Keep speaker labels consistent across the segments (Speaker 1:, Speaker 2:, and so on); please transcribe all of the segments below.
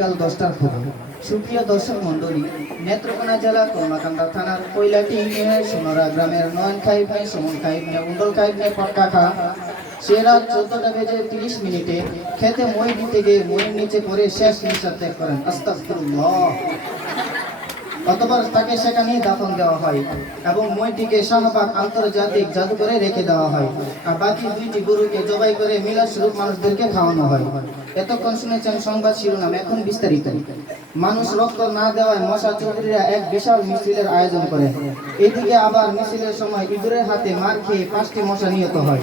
Speaker 1: বিকাল দশটার খবর। সুপ্রিয় দর্শক মণ্ডলী, নেত্রকোনা জেলা কর্মাকান্দা থানার কৈলাটি ইউনিয়নের সোনরা গ্রামের নয়ন সমন খাই ভাই উন্ডল পটকা খা। সে রাত চোদ্দটা বেজে তিরিশ মিনিটে খেতে মই দিতে গিয়ে মইয়ের নিচে পড়ে শেষ নিঃশ্বাস ত্যাগ করেন। আস্তাগফিরুল্লাহ। অতপর তাকে সেখানে দাফন দেওয়া হয় এবং মইটিকে শাহবাগ আন্তর্জাতিক জাদুঘরে রেখে দেওয়া হয়। আর বাকি দুইটি গরুকে জবাই করে মিলাদ স্বরূপ মানুষদেরকে খাওয়ানো হয়। এতক্ষণ শুনেছেন সংবাদ শিরোনাম এখন বিস্তারিত। মানুষ রক্ত না দেওয়ায় মশা চৌধুরীরা এক বিশাল মিছিলের আয়োজন করে। এদিকে আবার মিছিলের সময় ইঁদুরের হাতে মার খেয়ে পাঁচটি মশা নিহত হয়।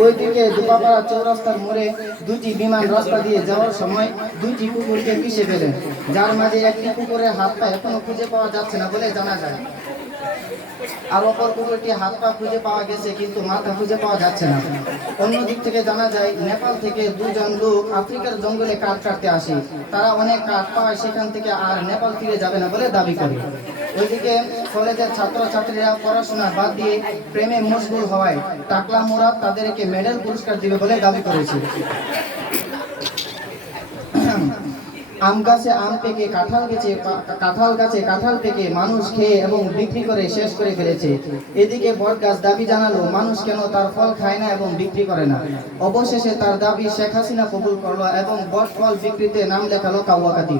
Speaker 1: ওইদিকে দুপাপাড়া চৌরাস্তার মোড়ে দুটি বিমান রাস্তা দিয়ে যাওয়ার সময় দুটি কুকুরকে পিষে ফেলেন যার মাঝে একটি কুকুরের হাত পা এখনও খুঁজে পাওয়া যাচ্ছে না বলে জানা যায়। আর অপর কুকুরটি হাত পা খুঁজে পাওয়া গেছে, কিন্তু মাথা খুঁজে পাওয়া যাচ্ছে না। অন্য দিক থেকে জানা যায়, নেপাল থেকে দুজন লোক আফ্রিকার জঙ্গলে কাঠ কাটতে আসে। তারা অনেক কাঠ পায় সেখান থেকে আর নেপাল ফিরে যাবে না বলে দাবি করে। ওইদিকে কলেজের ছাত্রছাত্রীরা পড়াশোনা বাদ দিয়ে প্রেমে মশগুল হওয়ায় টাকলা মোরাদ তাদেরকে মেডেল পুরস্কার দিবে বলে দাবি করেছে। আম গাছে আম পেকে, কাঁঠাল গেছে কাঁঠাল গাছে কাঁঠাল পেকে মানুষ খেয়ে এবং বিক্রি করে শেষ করে ফেলেছে। এদিকে বট গাছ দাবি জানালো, মানুষ কেন তার ফল খায় না এবং বিক্রি করে না? অবশেষে তার দাবি শেখ হাসিনা কবুল করল এবং বট ফল বিক্রিতে নাম লেখালো কাউয়াকাতি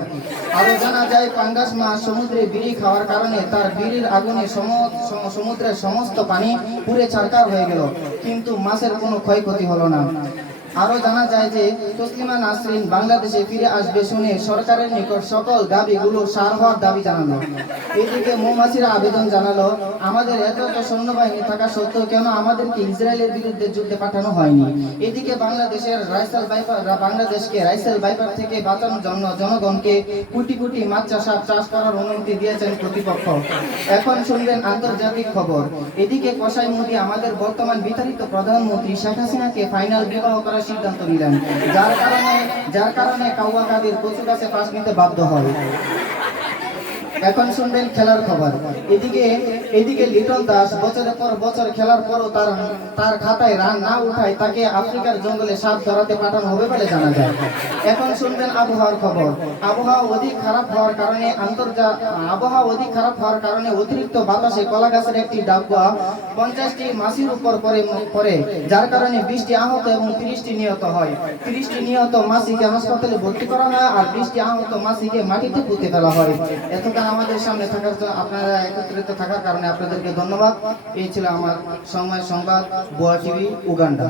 Speaker 1: আরও জানা যায়, পাঙ্গাস মাছ সমুদ্রে বিড়ি খাওয়ার কারণে তার বিড়ির আগুনে সম- সম- সমুদ্রের সমস্ত পানি পুড়ে ছারকার হয়ে গেল। কিন্তু মাছের কোনো ক্ষয়ক্ষতি হলো না। আরও জানা যায় যে তসলিমা নাসরিন বাংলাদেশে ফিরে আসবে শুনে সরকারের নিকট সকল দাবিগুলো সার হওয়ার দাবি জানালো। এদিকে মৌমাছিরা আবেদন জানালো, আমাদের এত এত সৈন্যবাহিনী থাকা সত্ত্বেও কেন আমাদেরকে ইসরায়েলের বিরুদ্ধে যুদ্ধে পাঠানো হয়নি? এদিকে বাংলাদেশের রাইসাল বাইপার বাংলাদেশকে রাইসেল বাইপার থেকে বাঁচানোর জন্য জনগণকে কোটি কোটি মাছ চাষার চাষ করার অনুমতি দিয়েছেন কর্তৃপক্ষ। এখন শুনবেন আন্তর্জাতিক খবর। এদিকে কসাই মোদী আমাদের বর্তমান বিতাড়িত প্রধানমন্ত্রী শেখ হাসিনাকে ফাইনাল বিবাহ করার সিদ্ধান্ত নিলেন যার কারণে যার কারণে কাউয়া কাদের কচু গাছে পাশ নিতে বাধ্য হয়। এখন শুনবেন খেলার খবর। এদিকে এদিকে লিটন দাস বছরের পর বছর খেলার পরও তার তার খাতায় রান না উঠায় তাকে আফ্রিকার জঙ্গলে সাপ ধরাতে পাঠানো হবে বলে জানা যায়। এখন শুনবেন আবহাওয়ার খবর। আবহাওয়া অধিক খারাপ হওয়ার কারণে আন্তর্জা, আবহাওয়া অধিক খারাপ হওয়ার কারণে অতিরিক্ত বাতাসে কলা গাছের একটি ডাব্বা পঞ্চাশটি মাসির উপর পরে পরে যার কারণে বিশটি আহত এবং তিরিশটি নিহত হয়। তিরিশটি নিহত মাসিকে হাসপাতালে ভর্তি করা হয় আর বিশটি আহত মাসিকে মাটিতে পুঁতে ফেলা হয়। এতক্ষণ আমাদের সামনে থাকার আপনারা একত্রিত থাকার কারণে আপনাদেরকে ধন্যবাদ। এই ছিল আমার সময় সংবাদ, বোয়া টিভি, উগান্ডা।